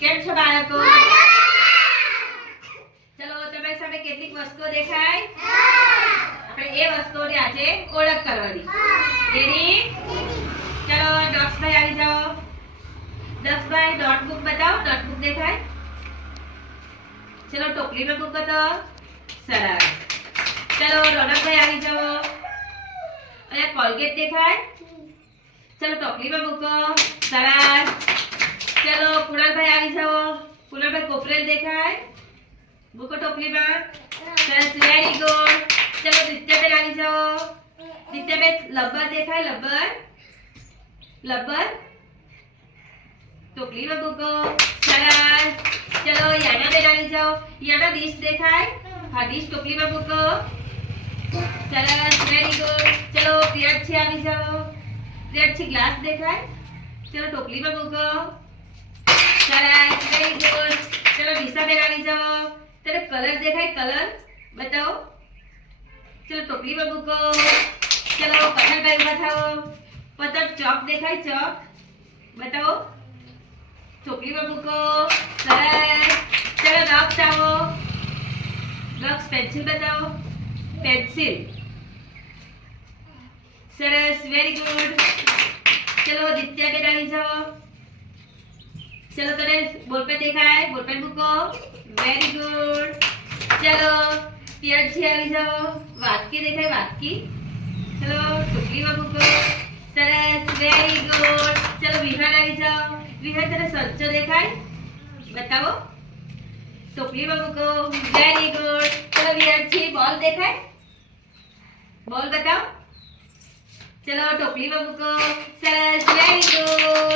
કેમ છો બાળકો ચલો તમારી સામે કેટલીક વસ્તુઓ દેખાય આપણે એ વસ્તુઓની આજે ઓળખ કરવાની રેડી ચલો ડોટ્સભાઈ આવી જાઓ ડોટ્સભાઈ નોટબુક બતાવો નોટબુક દેખાય ચલો ટોપલીમાં મૂકો તો સરસ ચલો રોનકભાઈ આવી જાઓ અને કોલગેટ દેખાય ચલો ટોપલીમાં મૂકો સરસ ચલો કુણાલભાઈ આવી જાઓ કુણાલભાઈ કોપરેલ દેખાય મૂકો ટોપલીમાં સરસ વેરી ગુડ ચલો દિત્યાબેન આવી જાઓ દિત્યાબેન લબ્બર દેખાય લબ્બર લબ્બર ટોપલીમાં મૂકો સરસ ચલો યાનાબેન આવી જાઓ યાના ડીશ દેખાય હા ડીશ ટોપલીમાં મૂકો સરસ વેરી ગુડ ચલો પ્રિયાક્ષી આવી જાઓ પ્રિયાક્ષી ગ્લાસ દેખાય ચલો ટોપલીમાં મૂકો સરસ તને કલર દેખાય કલર બતાવો ચલો ટોપલીમાં મૂકો ચલો પથ્થરભાઈ ઉભા થાઓ પતંગ ચોક દેખાય ચોક બતાવો ટોપલીમાં મૂકો સરસ ચલો ડોક્સ આવો ડોક્સ પેન્સિલ બતાવો પેન્સિલ સરસ વેરી ગુડ ચલો દિત્યાબેન આવી જાઓ ચલો તને બોલપેન દેખાય બોલપેન મૂકો વેરી ગુડ ચલો પિયાજી આવી જાઓ વાટકી દેખાય વાટકી ચલો ટોપલીમાં મૂકો સરસ વેરી ગુડ ચલો વિહાન આવી જાઓ વિહાન તને સંચો દેખાય બતાવો ટોપલીમાં મૂકો વેરી ગુડ ચલો વિહાનજી બોલ દેખાય બોલ બતાવો ચલો ટોપલીમાં મૂકો સરસ વેરી ગુડ